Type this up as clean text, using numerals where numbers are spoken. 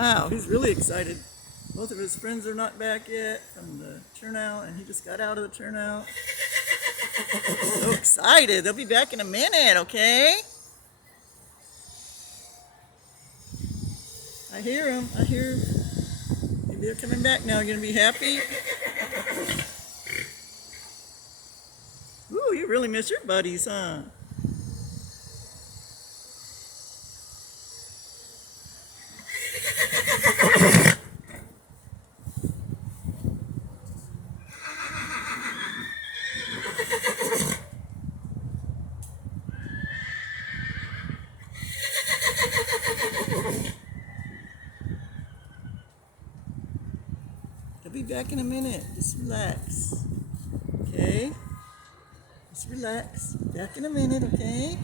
Wow, he's really excited. Both of his friends are not back yet from the turnout, and he just got out of the turnout. So excited. They'll be back in a minute, okay? I hear him. I hear him. Maybe they're coming back now. You're going to be happy? Ooh, you really miss your buddies, huh? They'll be back in a minute. Just relax. Okay? Just relax. Back in a minute, okay?